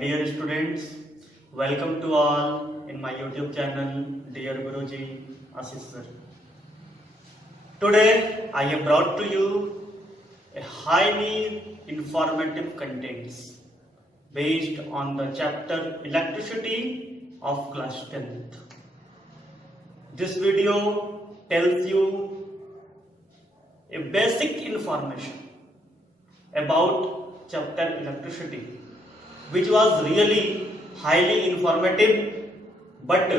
dear students, welcome to all in my YouTube channel, Dear Guruji Ashish Sir. Today I have brought to you a highly informative contents based on the chapter Electricity of class 10th. This video tells you a basic information about chapter Electricity, which was really highly informative, but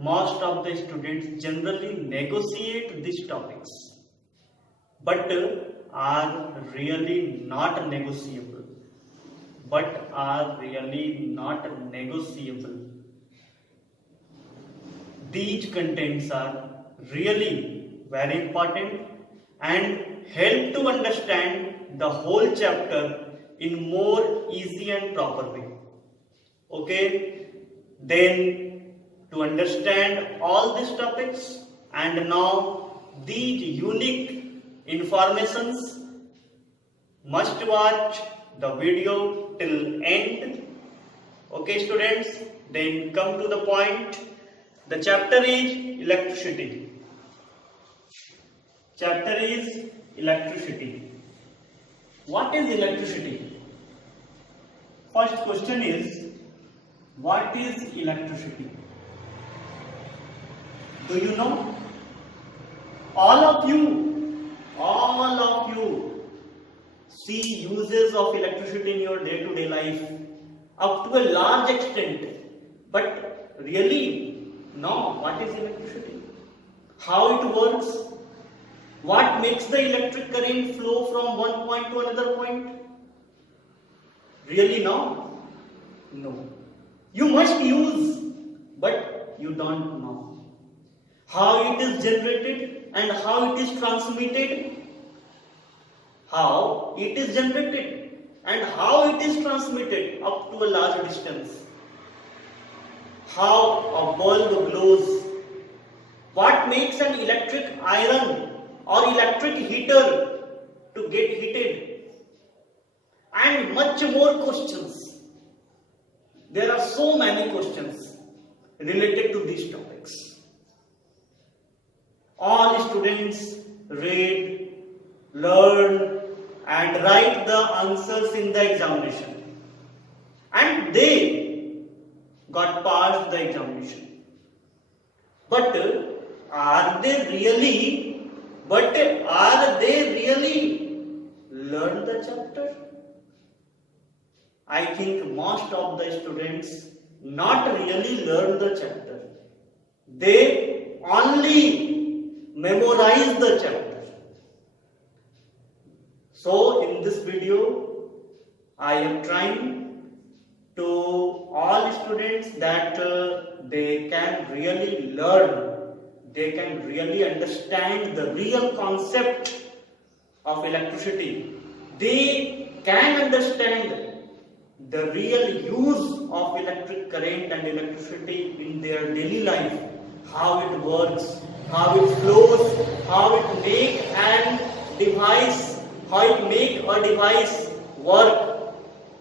most of the students generally negotiate these topics, but are really not negotiable. These contents are really very important and help to understand the whole chapter in more easy and proper way. Okay, then to understand all these topics and now these unique informations, must watch the video till end. Okay students, then come to the point. The chapter is electricity. Chapter is electricity. What is electricity? First question is, what is electricity? Do you know? All of you see uses of electricity in your day-to-day life up to a large extent, but really know what is electricity, how it works, what makes the electric current flow from one point to another point? Really know? No. You must use, but you don't know how it is generated and how it is transmitted. How it is generated and how it is transmitted up to a large distance. How a bulb glows. What makes an electric iron or electric heater to get heated, and much more questions. There are so many questions related to these topics. All students read, learn and write the answers in the examination, and they got passed the examination. But are they really learn the chapter? I think most of the students not really learn the chapter. They only memorize the chapter. So in this video, I am trying to all students that they can really learn, they can really understand the real concept of electricity. They can understand the real use of electric current and electricity in their daily life, how it works, how it flows, how it make a device work,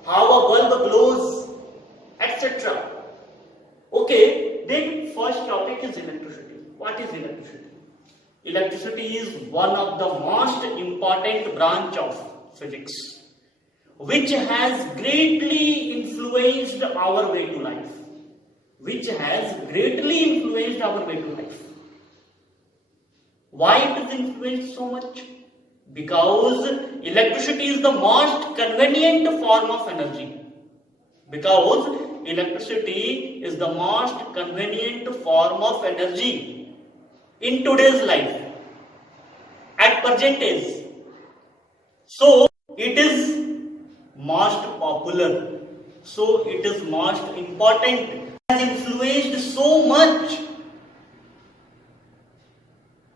how a bulb glows, etc. Okay, then first topic is electricity. What is electricity? Electricity is one of the most important branch of physics, which has greatly influenced our way to life. Why it is influenced so much? Because electricity is the most convenient form of energy. In today's life, at present age. So it is most popular. So it is most important. It has influenced so much.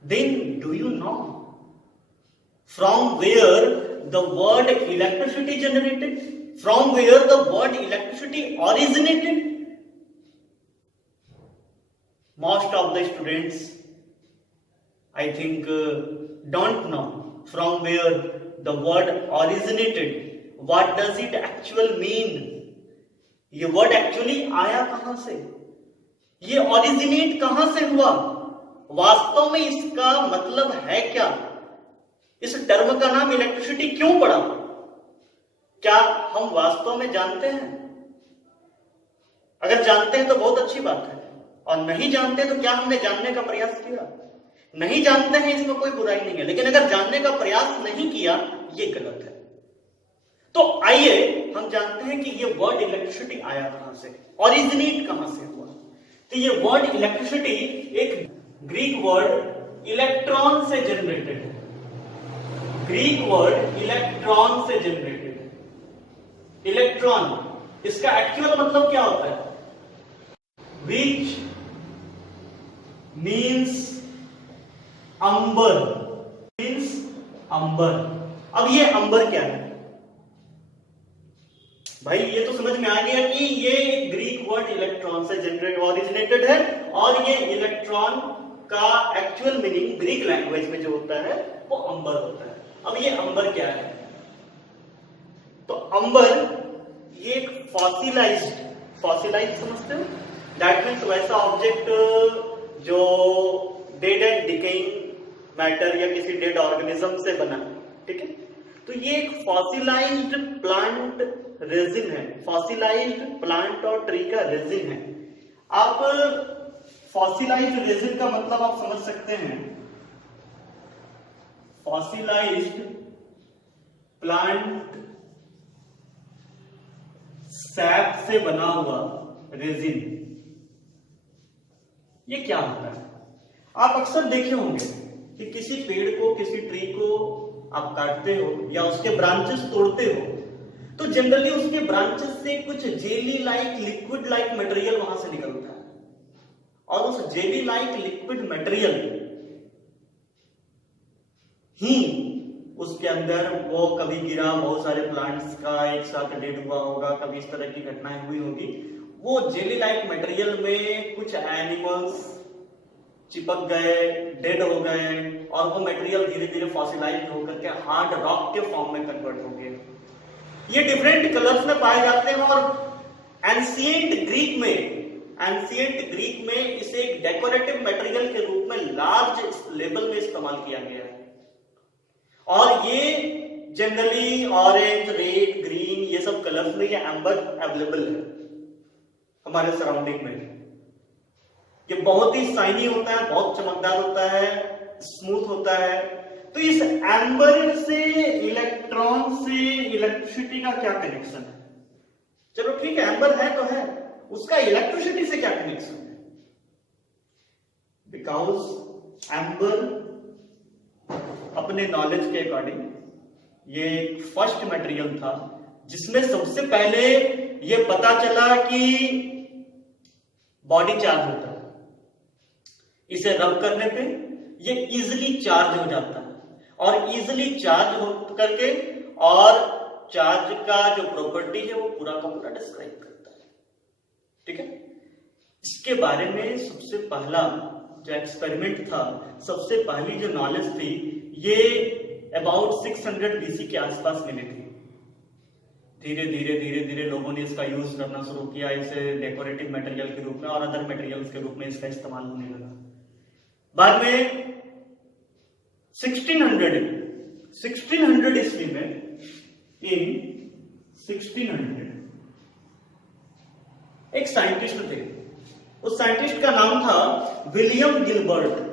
Then do you know from where the word electricity generated? From where the word electricity originated? Most of the students, I think, don't know from where the word originated. What does it actually mean? ये word actually आया कहां से, ये originate कहां से हुआ, वास्तव में इसका मतलब है क्या, इस टर्म का नाम इलेक्ट्रिसिटी क्यों पड़ा, क्या हम वास्तव में जानते हैं? अगर जानते हैं तो बहुत अच्छी बात है, और नहीं जानते तो क्या हमने जानने का प्रयास किया? नहीं जानते हैं इसमें कोई बुराई नहीं है, लेकिन अगर जानने का प्रयास नहीं किया ये गलत है। तो आइए हम जानते हैं कि ये वर्ड इलेक्ट्रिसिटी आया कहां से, ओरिजिनेट कहां से हुआ। तो ये वर्ड इलेक्ट्रिसिटी एक ग्रीक वर्ड इलेक्ट्रॉन से जनरेटेड है, ग्रीक वर्ड इलेक्ट्रॉन से जनरेटेड है। इलेक्ट्रॉन, इसका एक्चुअल मतलब क्या होता है? विच मीन्स अंबर, मीन्स अंबर। अब ये अंबर क्या है भाई? ये तो समझ में आ गया कि ये ग्रीक वर्ड इलेक्ट्रॉन से जनरेट ओरिजिनेटेड है, और ये इलेक्ट्रॉन का एक्चुअल मीनिंग ग्रीक लैंग्वेज में जो होता है वो अंबर होता है। अब ये अंबर क्या है? तो अंबर ये एक फॉसिलाइज्ड समझते हो? दैट मीन्स वैसा ऑब्जेक्ट जो डेड एंड डिकेइंग मैटर या किसी डेड ऑर्गेनिज्म से बना, ठीक है? तो ये एक फॉसिलाइज्ड प्लांट रेजिन है, फॉसिलाइज्ड प्लांट और ट्री का रेजिन है। आप फॉसिलाइज्ड रेजिन का मतलब आप समझ सकते हैं, फॉसिलाइज्ड प्लांट सैप से बना हुआ रेजिन, ये क्या होता है? आप अक्सर देखे होंगे कि किसी पेड़ को, किसी ट्री को आप काटते हो या उसके ब्रांचेस तोड़ते हो, तो जनरली उसके ब्रांचेस से कुछ jelly like, liquid like material वहां से निकलता है, और उस जेली लाइक लिक्विड मटेरियल ही उसके अंदर वो कभी गिरा, बहुत सारे प्लांट्स का एक साथ डेड हुआ होगा, कभी इस तरह की घटनाएं हुई होगी, वो जेली लाइक मटेरियल में कुछ एनिमल्स चिपक गए, डेड हो गए, और वो मटेरियल धीरे धीरे फॉसिलाइज्ड होकर के हार्ड रॉक के फॉर्म में कन्वर्ट हो गए। ये डिफरेंट कलर्स में पाए जाते हैं, और एंशिएंट ग्रीक में इसे एक डेकोरेटिव मटेरियल के रूप में लार्ज लेवल में इस्तेमाल किया गया है। और ये जनरली ऑरेंज, रेड, ग्रीन ये सब कलर्स में ये एम्बर अवेलेबल है हमारे सराउंडिंग में। ये बहुत ही शाइनी होता है, बहुत चमकदार होता है, स्मूथ होता है। तो इस एम्बर से, इलेक्ट्रॉन से इलेक्ट्रिसिटी का क्या कनेक्शन है? चलो ठीक है, एम्बर है तो है, उसका इलेक्ट्रिसिटी से क्या कनेक्शन है? बिकॉज एम्बर अपने नॉलेज के अकॉर्डिंग ये फर्स्ट मटेरियल था जिसमें सबसे पहले ये पता चला कि बॉडी चार्ज होता है, इसे रब करने पे ये इजिली चार्ज हो जाता है, और इजिली चार्ज हो करके और चार्ज का जो प्रॉपर्टी है वो पूरा का पूरा डिस्क्राइब करता है, ठीक है? इसके बारे में सबसे पहला जो एक्सपेरिमेंट था, सबसे पहली जो नॉलेज थी, ये अबाउट 600 BC के आसपास मिली थी। धीरे धीरे लोगों ने इसका यूज करना शुरू किया, इसे डेकोरेटिव मटेरियल के रूप में और अदर मटेरियल्स के रूप में इसका इस्तेमाल होने लगा। बाद में 1600 ईस्वी में, इन 1600 एक साइंटिस्ट थे, उस साइंटिस्ट का नाम था विलियम गिलबर्ट।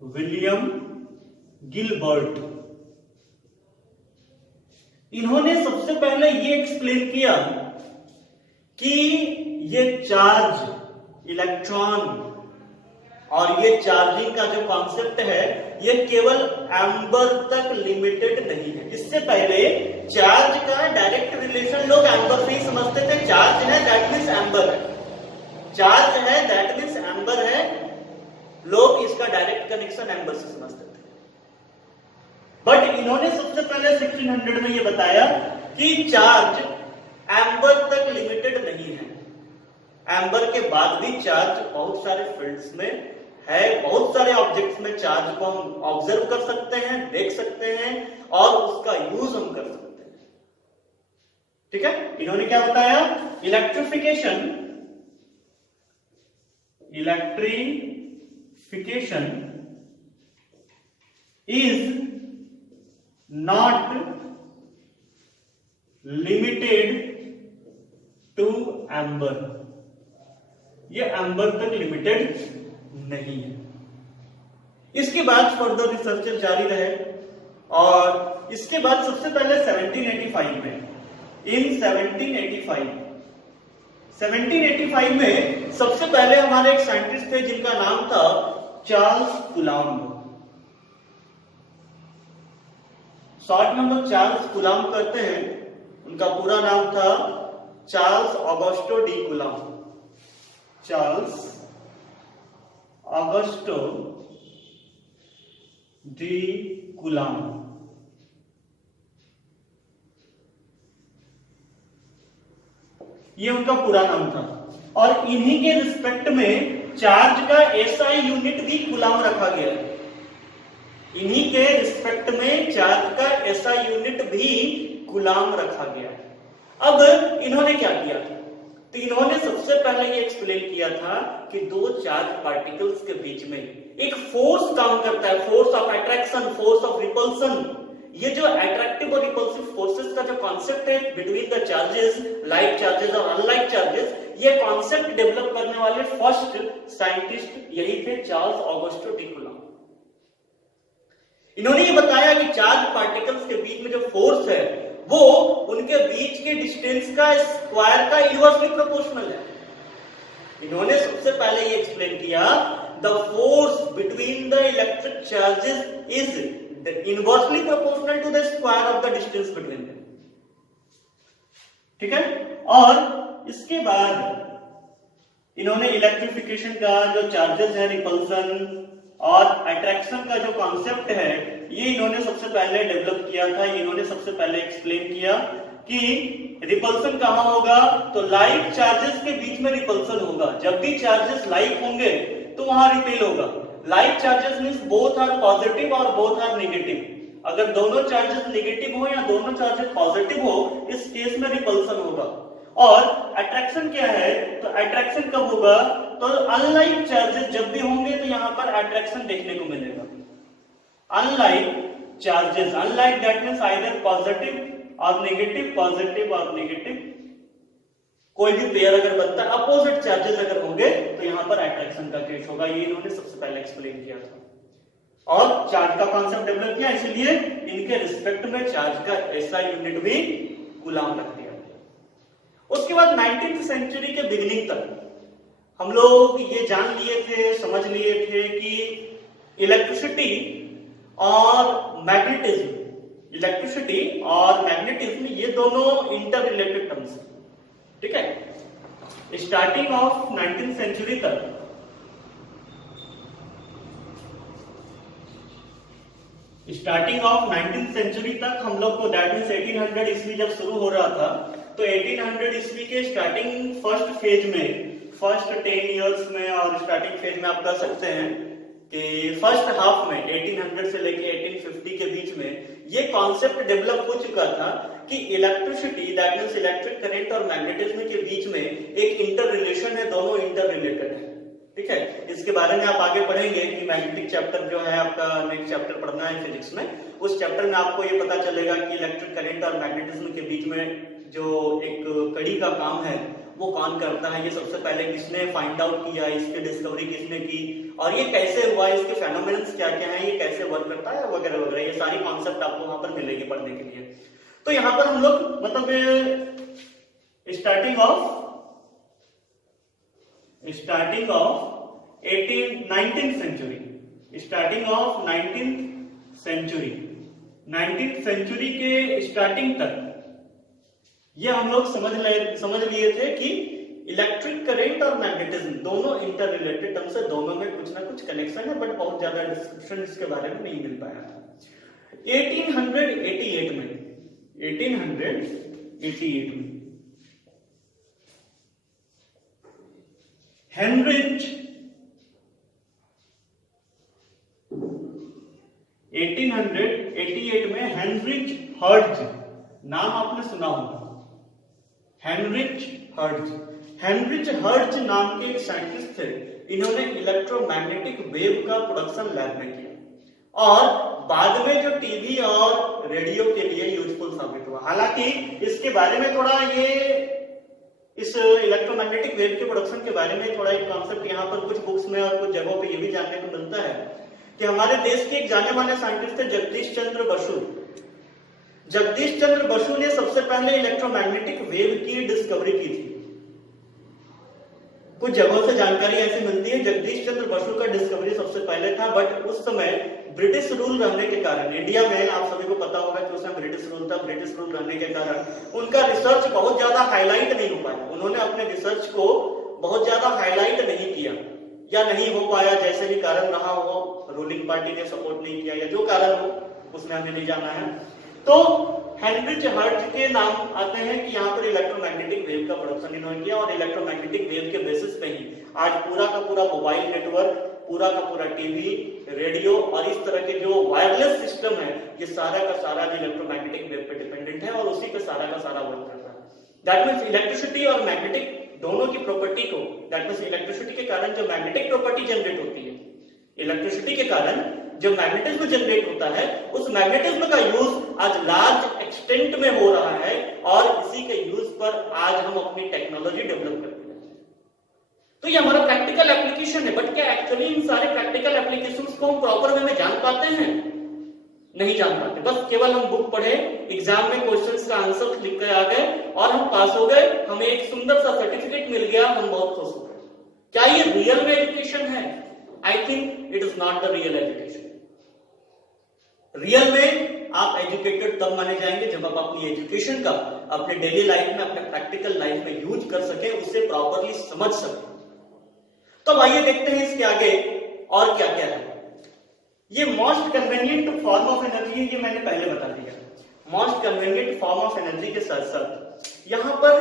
विलियम गिलबर्ट, इन्होंने सबसे पहले ये एक्सप्लेन किया कि ये चार्ज, इलेक्ट्रॉन और ये चार्जिंग का जो कॉन्सेप्ट है ये केवल एम्बर तक लिमिटेड नहीं है। इससे पहले चार्ज का डायरेक्ट रिलेशन लोग एम्बर से ही समझते थे। चार्ज है दैट मीन्स एम्बर है, चार्ज है दैट मीन्स एम्बर है, लोग इसका डायरेक्ट कनेक्शन एम्बर से समझते थे। बट इन्होंने सबसे पहले 1600 में ये बताया कि चार्ज एम्बर तक लिमिटेड नहीं है, एम्बर के बाद भी चार्ज बहुत सारे फील्ड्स में है, बहुत सारे ऑब्जेक्ट्स में चार्ज को हम ऑब्जर्व कर सकते हैं, देख सकते हैं और उसका यूज हम कर सकते हैं। ठीक है, इन्होंने क्या बताया, electrification is not limited to amber, ये एम्बर तक लिमिटेड नहीं है। इसके बाद फर्दर रिसर्च जारी रहे और इसके बाद सबसे पहले 1785 में, इन 1785 में सबसे पहले हमारे एक साइंटिस्ट थे जिनका नाम था चार्ल्स कूलॉम्ब। शॉर्ट में हम चार्ल्स कूलॉम्ब करते हैं, उनका पूरा नाम था Charles Augusto D coulomb. Charles Augusto D coulomb. ये उनका पूरा नाम था और इन्हीं के रिस्पेक्ट में चार्ज का एसआई यूनिट भी कूलॉम्ब रखा गया है। इन्हीं के रिस्पेक्ट में चार्ज का एसआई यूनिट भी कूलॉम्ब रखा गया है। अब इन्होंने क्या किया था, तो इन्होंने सबसे पहले ये एक्सप्लेन किया था कि दो चार्ज पार्टिकल्स के बीच में एक फोर्स काम करता है, force of attraction, force of repulsion. ये जो अट्रैक्टिव और रिपल्सिव फोर्सेस का जो कॉन्सेप्ट है between the charges, like charges और अनलाइक चार्जेस, ये कॉन्सेप्ट डेवलप करने वाले फर्स्ट साइंटिस्ट यही थे, चार्ल्स ऑगस्टो डी कूलॉम्ब। इन्होंने ये बताया कि चार्ज पार्टिकल्स के बीच में जो फोर्स है वो उनके बीच के डिस्टेंस का स्क्वायर का इनवर्सली प्रोपोर्शनल है। इन्होंने सबसे पहले ये एक्सप्लेन किया, the force between the electric charges is inversely proportional to the square of the distance between them. ठीक है, और इसके बाद इन्होंने इलेक्ट्रिफिकेशन का जो चार्जेस है, रिपल्सन और अट्रैक्शन का जो कॉन्सेप्ट है, ये इन्होंने सबसे पहले डेवलप किया था। इन्होंने सबसे पहले एक्सप्लेन किया कि रिपल्सन कहां होगा, तो लाइक चार्जेस के बीच में रिपल्सन होगा। जब भी चार्जेस लाइक होंगे तो वहां रिपेल होगा। Like charges means both are positive और बोथ आर नेगेटिव। अगर दोनों चार्जेस नेगेटिव हो या दोनों चार्जेस पॉजिटिव हो, इस केस में रिपल्सन होगा। और अट्रैक्शन क्या है, तो अट्रैक्शन कब होगा, तो अनलाइक चार्जेस जब भी होंगे तो यहां पर अट्रैक्शन देखने को मिलेगा। Unlike charges, unlike that means either positive और नेगेटिव, पॉजिटिव और नेगेटिव, कोई भी पेयर अगर बनता है, अपोजिट चार्जेस अगर होंगे तो यहां पर अट्रैक्शन का केस होगा। ये इन्होंने सबसे पहले एक्सप्लेन किया था और चार्ज का कॉन्सेप्ट डेवलप किया, इसलिए इनके रिस्पेक्ट में चार्ज का ऐसा यूनिट भी कूलॉम्ब रख दिया। उसके बाद 19वीं सेंचुरी के बिगिनिंग तक हम लोग ये जान लिए थे, समझ लिए थे कि इलेक्ट्रिसिटी और मैग्नेटिज्म, इलेक्ट्रिसिटी और मैग्नेटिज्म ये दोनों इंटर रिलेटेड टर्म्स हैं। ठीक है, स्टार्टिंग ऑफ 19वीं सेंचुरी तक हम लोग को दैट मींस 1800 ईस्वी जब शुरू हो रहा था, तो 1800 ईस्वी के स्टार्टिंग फर्स्ट फेज में, फर्स्ट 10 इयर्स में और स्टार्टिंग फेज में आप कह सकते हैं कि फर्स्ट हाफ में 1800 से लेके 1850 के बीच में ये कॉन्सेप्ट डेवलप हो चुका था कि electricity that means electric current और मैग्नेटिज्म के बीच में एक इंटर रिलेशन है, दोनों इंटर रिलेटेड है। ठीक है, इसके बारे में आप आगे पढ़ेंगे कि मैग्नेटिक चैप्टर जो है आपका नेक्स्ट चैप्टर पढ़ना है फिजिक्स में, उस चैप्टर में आपको ये पता चलेगा कि इलेक्ट्रिक करंट और मैग्नेटिज्म के बीच में जो एक कड़ी का काम है वो कौन करता है, ये सबसे पहले किसने फाइंड आउट किया, इसकी डिस्कवरी किसने की और ये कैसे हुआ, इसके फेनोमेनन्स क्या क्या हैं, ये कैसे वर्क करता है वगैरह वगैरह, ये सारी कॉन्सेप्ट आपको वहां पर मिलेगी पढ़ने के लिए। तो यहाँ पर हम लोग मतलब starting of 19th century, starting of 19th century के स्टार्टिंग तक ये हम लोग समझ लिए थे कि इलेक्ट्रिक करंट और मैग्नेटिज्म दोनों इंटर रिलेटेड टर्म्स है, दोनों में कुछ ना कुछ कनेक्शन है, बट बहुत ज्यादा डिस्क्रिप्शन इसके बारे में नहीं मिल पाया था। 1888 में हेनरिच 1888 में हेनरिच हर्ट्ज, नाम आपने सुना होगा, हेनरिच हर्ट्ज। हेनरिच हर्ट्ज नाम के एक साइंटिस्ट थे, इन्होंने इलेक्ट्रोमैग्नेटिक वेव का प्रोडक्शन लैब में किया और बाद में जो टीवी और रेडियो के लिए यूजफुल साबित हुआ। हालांकि इसके बारे में थोड़ा ये इस इलेक्ट्रोमैग्नेटिक वेव के प्रोडक्शन के बारे में थोड़ा एक कॉन्सेप्ट यहाँ पर कुछ बुक्स में और कुछ जगहों पे ये भी जानने को मिलता है कि हमारे देश के एक जाने माने साइंटिस्ट थे जगदीश चंद्र बसु। जगदीश चंद्र बसु ने सबसे पहले इलेक्ट्रोमैग्नेटिक वेव की डिस्कवरी की थी। कुछ जगहों से जानकारी ऐसी मिलती है जगदीश चंद्र बसु का डिस्कवरी सबसे पहले था, बट उस समय ब्रिटिश रूल रहने के कारण, इंडिया में आप सभी को पता होगा कि उस समय ब्रिटिश रूल था, ब्रिटिश रूल रहने के कारण उनका रिसर्च बहुत ज्यादा हाईलाइट नहीं हो पाया। उन्होंने अपने रिसर्च को बहुत ज्यादा हाईलाइट नहीं किया या नहीं हो पाया, जैसे भी कारण रहा हो, रूलिंग पार्टी ने सपोर्ट नहीं किया या जो कारण हो उसमें हमें नहीं जाना है। तो हेनरिच हर्ट्ज के नाम आते हैं कि यहाँ पर इलेक्ट्रोमैग्नेटिक वेव का प्रोडक्शन इन्होंने किया और इलेक्ट्रोमैग्नेटिक वेव के बेसिस पे ही आज पूरा का पूरा मोबाइल नेटवर्क, पूरा का पूरा टीवी, रेडियो और इस तरह के जो वायरलेस सिस्टम है, ये सारा का सारा जो इलेक्ट्रोमैग्नेटिक वेव पे डिपेंडेंट है और उसी पे सारा का सारा वर्क करता है। दैट मींस इलेक्ट्रिसिटी और मैग्नेटिक दोनों की प्रॉपर्टी को, दैट मींस इलेक्ट्रिसिटी के कारण जो मैग्नेटिक प्रॉपर्टी जनरेट होती है, इलेक्ट्रिसिटी के कारण जो मैग्नेटिज्म जनरेट होता है, उस मैग्नेटिज्म का यूज आज लार्ज एक्सटेंट में हो रहा है और इसी के यूज पर आज हम अपनी टेक्नोलॉजी डेवलप करते हैं। तो ये हमारा प्रैक्टिकल एप्लीकेशन है, बट क्या एक्चुअली इन सारे प्रैक्टिकल एप्लीकेशंस को हम प्रॉपर वे में जान पाते हैं? नहीं जान पाते। बस केवल हम बुक पढ़े, एग्जाम में क्वेश्चंस का आंसर लिख कर आ गए और हम पास हो गए, हमें एक सुंदर सा सर्टिफिकेट मिल गया, हम बहुत खुश हो गए। क्या ये रियल में एजुकेशन है? I think it is not the real education. Real में आप एजुकेटेड तब माने जाएंगे जब आप अपनी एजुकेशन का अपने डेली लाइफ में, अपने प्रैक्टिकल लाइफ में यूज कर सके, उसे प्रॉपरली समझ सके। तो आइए देखते हैं इसके आगे और क्या क्या है। ये most convenient form of energy है, ये मैंने पहले बता दिया। Most convenient form of energy के साथ साथ यहां पर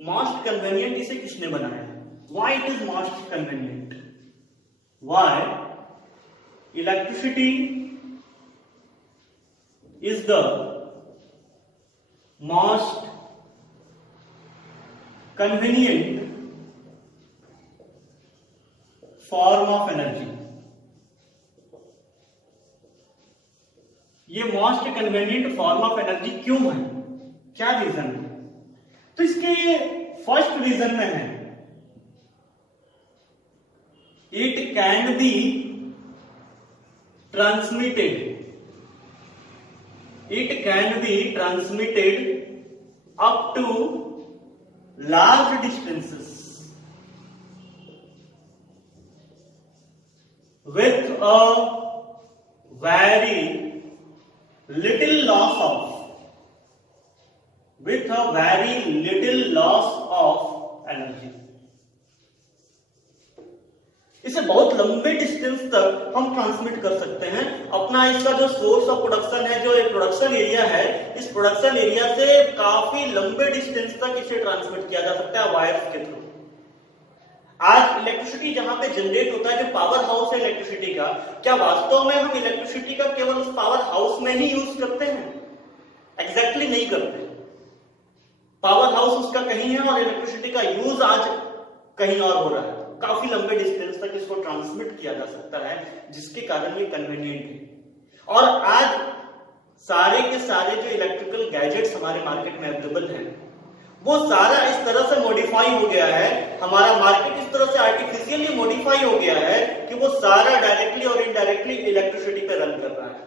मोस्ट कन्वीनियंट इसे किसने बनाया है? Why it is most convenient? Why electricity is the most convenient form of energy। ये most convenient form of energy क्यों है? क्या रीजन है? तो इसके फर्स्ट रीजन में है, it can be transmitted, it can be transmitted up to large distances with a very little loss of energy। इसे बहुत लंबे डिस्टेंस तक हम ट्रांसमिट कर सकते हैं। अपना इसका जो सोर्स ऑफ प्रोडक्शन है, जो एक प्रोडक्शन एरिया है, इस प्रोडक्शन एरिया से काफी लंबे डिस्टेंस तक इसे ट्रांसमिट किया जा सकता है वायर्स के थ्रू। आज इलेक्ट्रिसिटी जहां पे जनरेट होता है, जो पावर हाउस है इलेक्ट्रिसिटी का, क्या वास्तव में हम इलेक्ट्रिसिटी का केवल उस पावर हाउस में ही यूज करते हैं? एग्जैक्टली नहीं करते। पावर हाउस उसका कहीं है और इलेक्ट्रिसिटी का यूज आज कहीं और हो रहा है। काफी लंबे डिस्टेंस तक इसको ट्रांसमिट किया जा सकता है, जिसके कारण ये कन्वीनियंट है। और आज सारे के सारे जो इलेक्ट्रिकल गैजेट्स हमारे मार्केट में अवेलेबल हैं, वो सारा इस तरह से मॉडिफाई हो गया है, हमारा मार्केट इस तरह से आर्टिफिशियली मॉडिफाई हो गया है कि वो सारा डायरेक्टली और इनडायरेक्टली इलेक्ट्रिसिटी पे रन कर रहा है।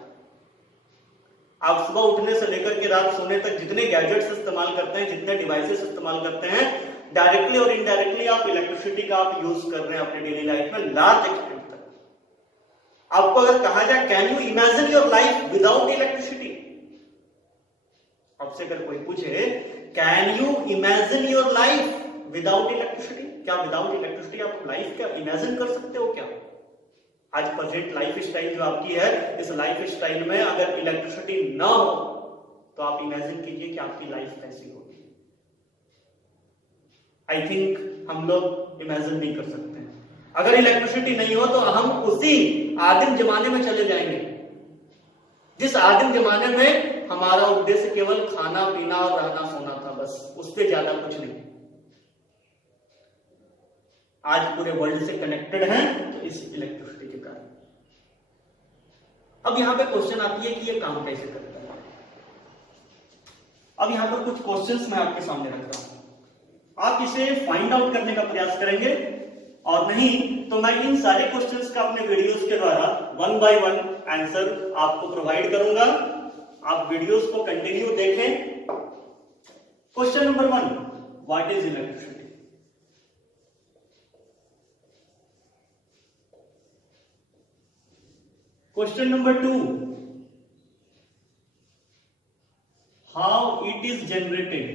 आप सुबह उठने से लेकर के रात सोने तक जितने गैजेट्स इस्तेमाल करते हैं, जितने डिवाइसेस इस्तेमाल करते हैं, डायरेक्टली और इनडायरेक्टली आप इलेक्ट्रिसिटी का आप यूज कर रहे हैं अपने डेली लाइफ में लार्ज एक्सटेंट तक। आपको अगर कहा जाए can you imagine your life without electricity, आपसे अगर कोई पूछे can you imagine your life without electricity, क्या विदाउट इलेक्ट्रिसिटी आप लाइफ क्या इमेजिन कर सकते हो? क्या आज प्रेजेंट लाइफ स्टाइल जो आपकी है, इस लाइफ स्टाइल में अगर इलेक्ट्रिसिटी ना हो तो आप इमेजिन कीजिए कि आपकी लाइफ कैसी होगी। आई थिंक हम लोग इमेजिन नहीं कर सकते हैं। अगर इलेक्ट्रिसिटी नहीं हो तो हम उसी आदिम जमाने में चले जाएंगे। जिस आदिम जमाने में हमारा उद्देश्य केवल खाना पीना और रहना सोना था, बस उससे ज्यादा कुछ नहीं। आज पूरे वर्ल्ड से कनेक्टेड हैं तो इस इलेक्ट्रिसिटी के कारण। अब यहां पे क्वेश्चन आती है कि ये काम कैसे करता है। अब यहां पर कुछ क्वेश्चंस मैं आपके सामने रख रहा हूं, आप इसे फाइंड आउट करने का प्रयास करेंगे, और नहीं तो मैं इन सारे क्वेश्चंस का अपने वीडियोस के द्वारा 1 बाय 1 आंसर आपको प्रोवाइड करूंगा। आप वीडियोस को कंटिन्यू देखें। Question number 1, what is electricity? Question number 2, how it is generated?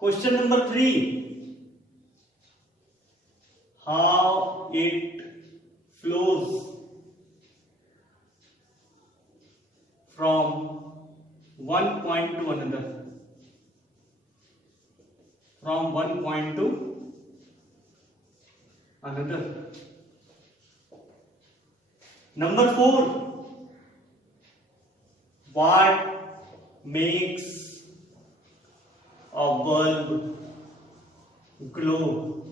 Question number 3, how it flows from one point to another, from one point to another. Number 4, what makes a bulb glow?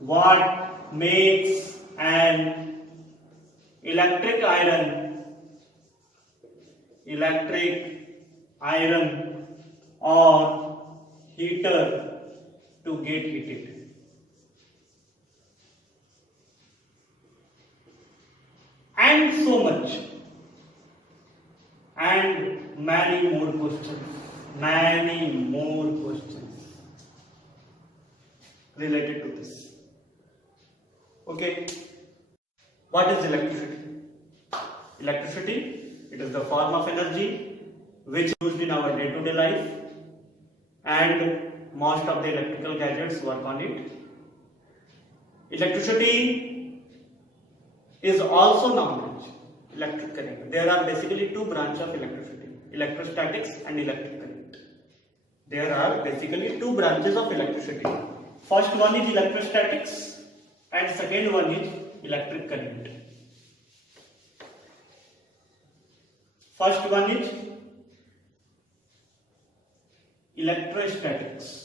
What makes an electric iron or heater to get heated? And so much, and many more questions related to this. Okay, what is electricity? Electricity, it is the form of energy which is used in our day-to-day life, and most of the electrical gadgets work on it. Electricity is also known as electric current. There are basically two branches of electricity, electrostatics and electric current. There are basically two branches of electricity. First one is electrostatics and second one is electric current. First one is electrostatics.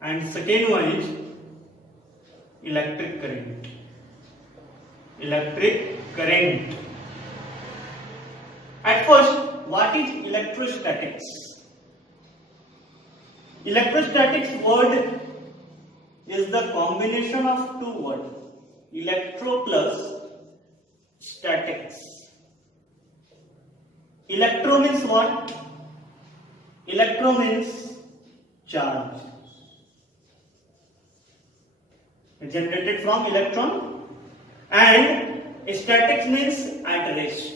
And second one is electric current. At first, what is electrostatics? Electrostatics word is the combination of two words, electro plus statics. Electro means what? Electro means charge generated from electron, and statics means at rest.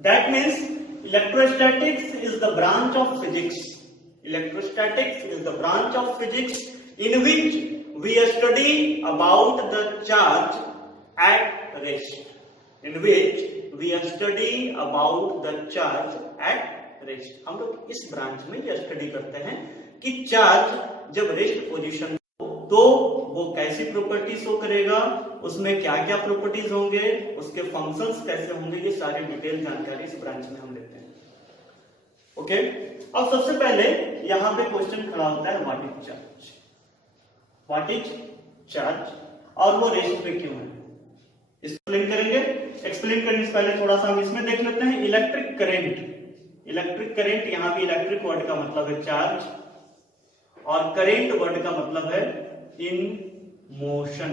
That means electrostatics is the branch of physics. Electrostatics is the branch of physics in which we study about the charge at rest. हम लोग इस branch में यह study करते हैं कि charge जब rest position तो वो कैसी प्रॉपर्टी शो करेगा, उसमें क्या क्या प्रॉपर्टीज होंगे, उसके फंक्शंस कैसे होंगे, ये सारी डिटेल जानकारी इस ब्रांच में हम लेते हैं। ओके, अब सबसे पहले यहां पे क्वेश्चन खड़ा होता है व्हाट इज चार्ज और वो रेस्ट पे क्यों है, एक्सप्लेन करेंगे। एक्सप्लेन करने से पहले थोड़ा सा हम इसमें देख लेते हैं इलेक्ट्रिक करंट। यहां पे इलेक्ट्रिक वर्ड का मतलब है चार्ज और करेंट वर्ड का मतलब है इन मोशन।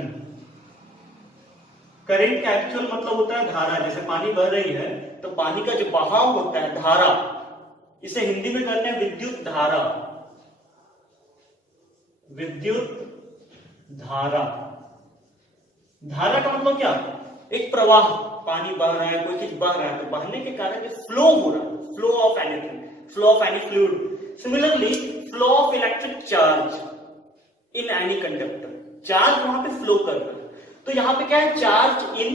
करंट का एक्चुअल मतलब होता है धारा। जैसे पानी बह रही है तो पानी का जो बहाव होता है धारा, इसे हिंदी में कहते हैं विद्युत धारा। धारा का मतलब क्या? एक प्रवाह, पानी बह रहा है, कोई चीज बह रहा है तो बहने के कारण जो फ्लो हो रहा है, flow of anything, flow of any fluid. Similarly flow of electric charge in any conductor, charge वहां पे फ्लो कर रहा है। तो यहां पे क्या है? Charge in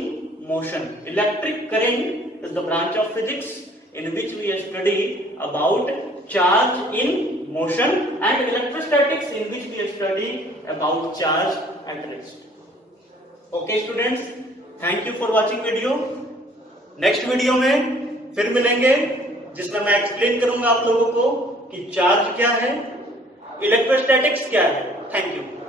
motion. Electric current is the branch of physics in which we study about charge in motion, and electrostatics in which we study about charge at rest. Okay students, thank you for watching video. Next video में फिर मिलेंगे जिसमें मैं explain करूंगा आप लोगों को कि चार्ज क्या है, इलेक्ट्रोस्टैटिक्स क्या है. Thank you.